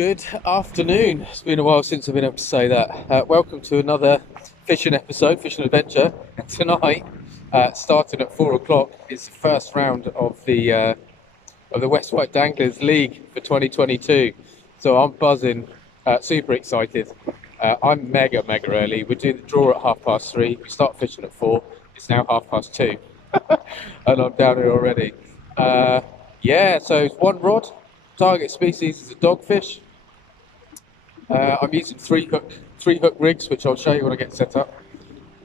Good afternoon. It's been a while since I've been able to say that. Welcome to another fishing episode, fishing adventure. And tonight, starting at 4 o'clock, is the first round of the West Wight Danglers League for 2022. So I'm buzzing, super excited. I'm mega early. We're doing the draw at 3:30. We start fishing at 4. It's now 2:30, and I'm down here already. So it's one rod. Target species is a dogfish. I'm using three hook rigs, which I'll show you when I get set up.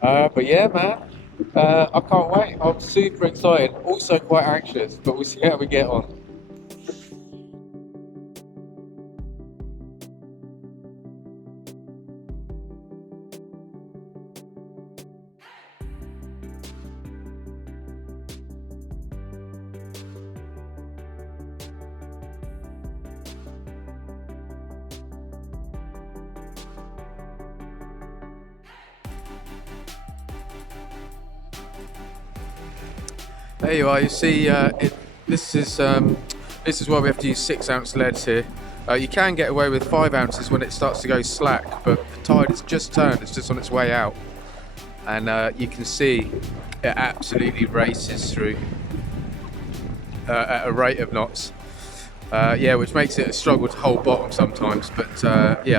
But yeah, man, I can't wait. I'm super excited. Also quite anxious, but we'll see how we get on. There you are. You see, this is why we have to use 6-ounce leads here. You can get away with 5 ounces when it starts to go slack, but the tide has just turned. It's just on its way out, and you can see it absolutely races through at a rate of knots. Which makes it a struggle to hold bottom sometimes. But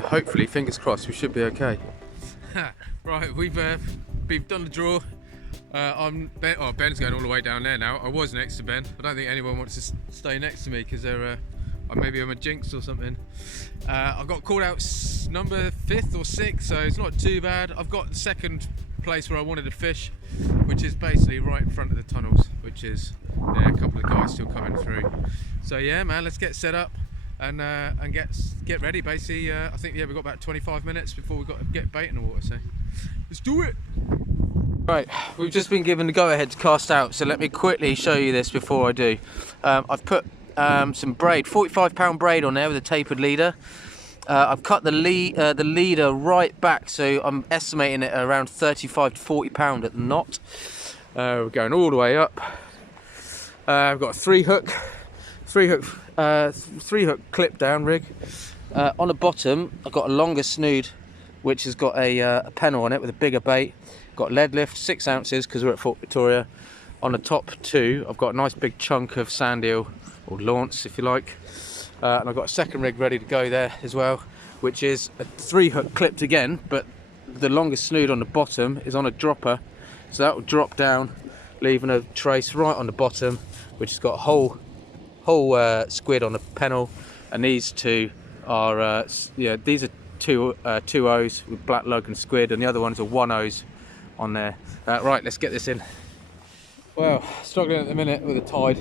hopefully, fingers crossed, we should be okay. Right, we've done the draw. Ben's going all the way down there now. I was next to Ben. I don't think anyone wants to stay next to me because maybe I'm a jinx or something. I got called out number 5th or 6th, so it's not too bad. I've got the second place where I wanted to fish, which is basically right in front of the tunnels, which is a couple of guys still coming through. So yeah, man, let's get set up and get ready. Basically, I think we've got about 25 minutes before we've got to get bait in the water. So let's do it. Right, we've just been given the go-ahead to cast out, so let me quickly show you this before I do. I've put some braid, 45-pound braid on there with a tapered leader. I've cut the leader right back, so I'm estimating it around 35 to 40 pound at the knot. We're going all the way up. I've got a three hook clip down rig. On the bottom, I've got a longer snood, which has got a pennel on it with a bigger bait. Got lead lift, 6 ounces because we're at Fort Victoria. On the top two, I've got a nice big chunk of sand eel, or launce if you like. And I've got a second rig ready to go there as well, which is a 3-hook clipped again, but the longest snood on the bottom is on a dropper. So that will drop down, leaving a trace right on the bottom, which has got a whole squid on the pennel. And these two are, these are two O's with black lug and squid, and the other ones are 1 O's on there. Right, let's get this in. Well, struggling at the minute with the tide.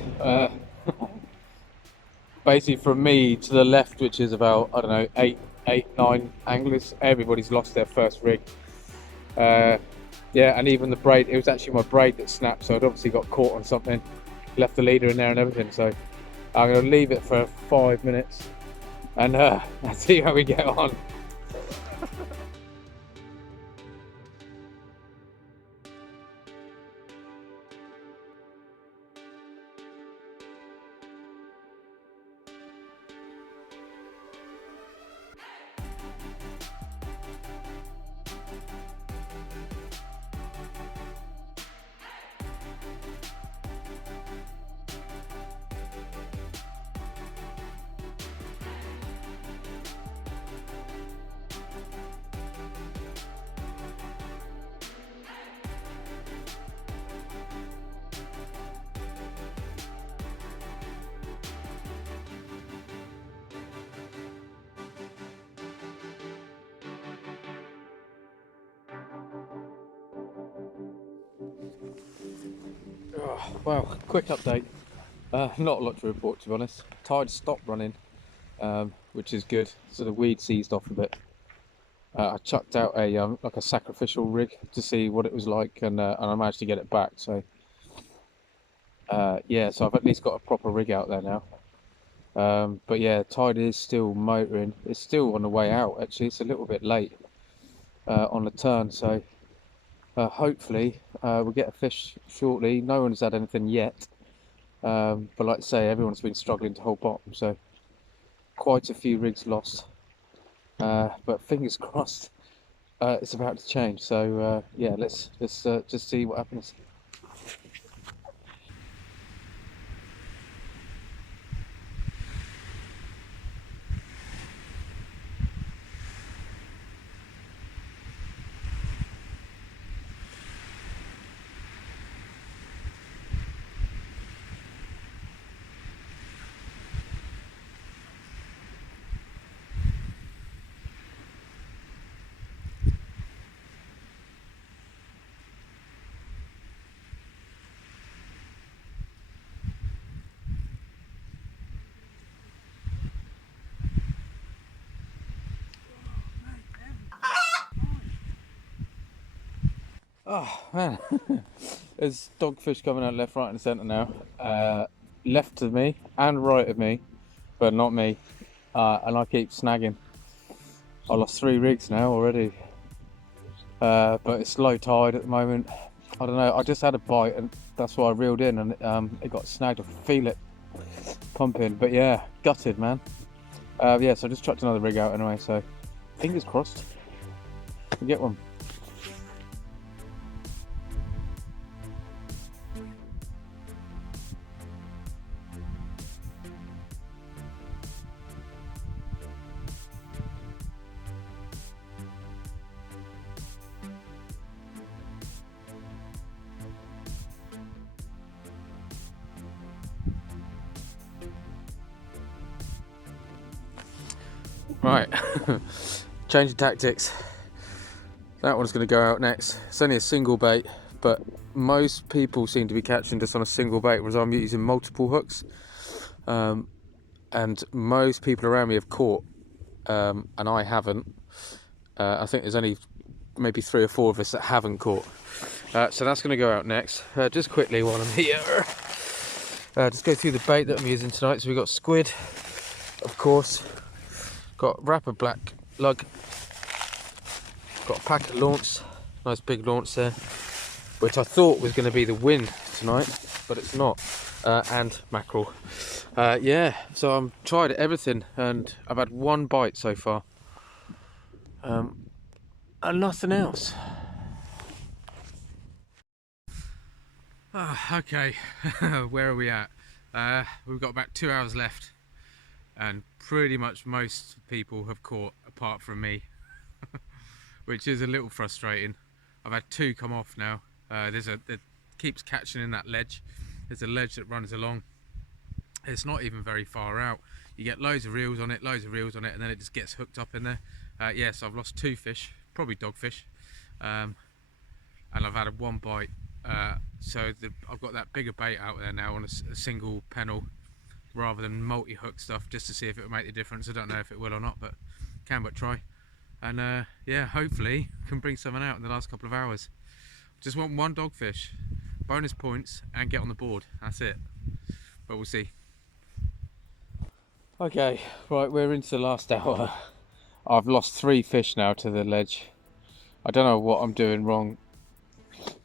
Basically from me to the left, which is about, I don't know, 9 anglers, everybody's lost their first rig. And even the braid, it was actually my braid that snapped, so I'd obviously got caught on something, left the leader in there and everything. So I'm going to leave it for 5 minutes and see how we get on. Well, quick update. Not a lot to report, to be honest. Tide stopped running, which is good. So the weed seized off a bit. I chucked out a like a sacrificial rig to see what it was like, and I managed to get it back. So so I've at least got a proper rig out there now. But yeah, tide is still motoring. It's still on the way out. Actually, it's a little bit late on the turn. So hopefully we'll get a fish shortly. No one's had anything yet, but like I say, everyone's been struggling to hold bottom, so quite a few rigs lost, but fingers crossed it's about to change. So yeah, let's just see what happens. Oh man, there's dogfish coming out left, right and centre now. Left of me and right of me, but not me. And I keep snagging. I lost 3 rigs now already. But it's low tide at the moment. I don't know, I just had a bite and that's why I reeled in, and it got snagged. I could feel it pumping, but yeah, gutted, man. Yeah, so I just chucked another rig out anyway, so fingers crossed we get one. Right, change of tactics. That one's going to go out next. It's only a single bait, but most people seem to be catching just on a single bait, whereas I'm using multiple hooks. And most people around me have caught, and I haven't. I think there's only maybe 3 or 4 of us that haven't caught. So that's going to go out next. Just quickly while I'm here, just go through the bait that I'm using tonight. So we've got squid, of course. Got wrapper black lug. Got a packet launch, nice big launch there, which I thought was going to be the win tonight, but it's not. And mackerel. Yeah, so I've tried everything and I've had 1 bite so far. And nothing else. Okay, where are we at? We've got about 2 hours left, and pretty much most people have caught apart from me, which is a little frustrating. I've had 2 come off now. It keeps catching in that ledge. There's a ledge that runs along. It's not even very far out. You get loads of reels on it, and then it just gets hooked up in there. Yes, I've lost 2 fish, probably dogfish, and I've had 1 bite. So I've got that bigger bait out there now on a single pennel, rather than multi-hook stuff, just to see if it will make a difference. I don't know if it will or not, but can but try. And yeah, hopefully can bring something out in the last couple of hours. Just want 1 dogfish, bonus points, and get on the board. That's it, but we'll see. Okay, right, we're into the last hour. I've lost 3 fish now to the ledge. I don't know what I'm doing wrong.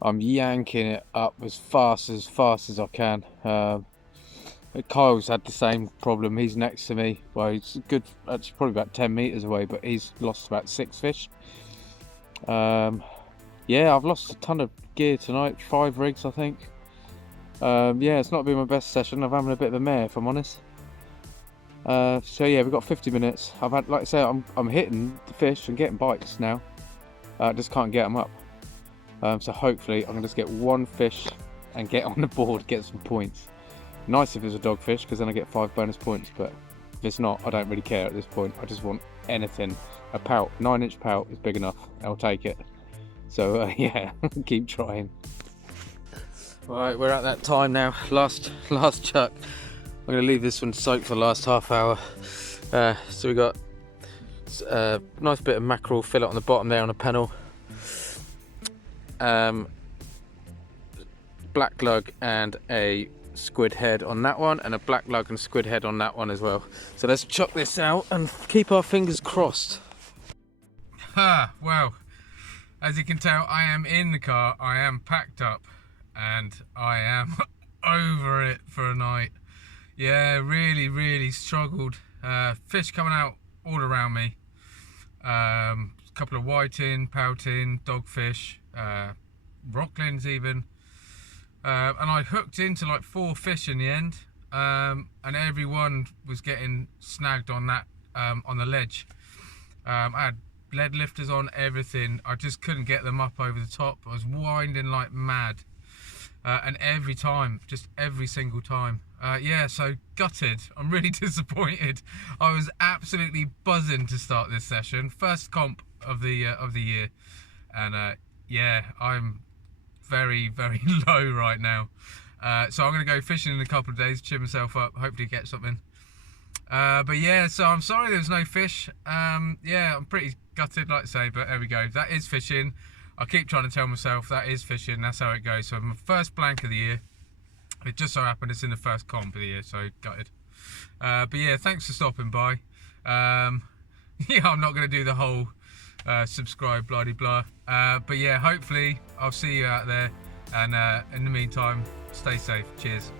I'm yanking it up as fast as I can. Kyle's had the same problem. He's next to me. Well, he's good, actually probably about 10 meters away, but he's lost about 6 fish. Yeah, I've lost a ton of gear tonight, 5 rigs I think. Yeah, it's not been my best session. I'm having a bit of a mare, if I'm honest. So yeah, we've got 50 minutes. I've had, like I say, I'm hitting the fish and getting bites now. I just can't get them up. So hopefully I can just get 1 fish and get on the board, get some points. Nice if it's a dogfish, because then I get 5 bonus points, but if it's not, I don't really care at this point. I just want anything. A pout, 9-inch pout is big enough. I'll take it. So yeah, keep trying. Right, we're at that time now. Last chuck. I'm going to leave this one soaked for the last half hour. So we got a nice bit of mackerel fillet on the bottom there on a pennel. Black lug and a squid head on that one, and a black lug and squid head on that one as well. So let's chuck this out and keep our fingers crossed. Well, as you can tell, I am in the car, I am packed up, and I am over it for a night. Yeah, really struggled. Fish coming out all around me. A couple of whiting, pouting, dogfish, rocklins even. And I hooked into like 4 fish in the end, and every one was getting snagged on that on the ledge. I had lead lifters on, everything. I just couldn't get them up over the top. I was winding like mad, and every time, just every single time. Yeah, so gutted. I'm really disappointed. I was absolutely buzzing to start this session, first comp of the year, and yeah, I'm very low right now. So I'm gonna go fishing in a couple of days, cheer myself up, hopefully get something. But yeah, so I'm sorry there's no fish. Yeah, I'm pretty gutted, like I say, but there we go. That is fishing. I keep trying to tell myself that is fishing, that's how it goes. So my first blank of the year. It just so happened it's in the first comp of the year, so gutted. But yeah, thanks for stopping by. Yeah, I'm not going to do the whole subscribe, blah-de-blah. But yeah, hopefully I'll see you out there. And in the meantime, stay safe. Cheers.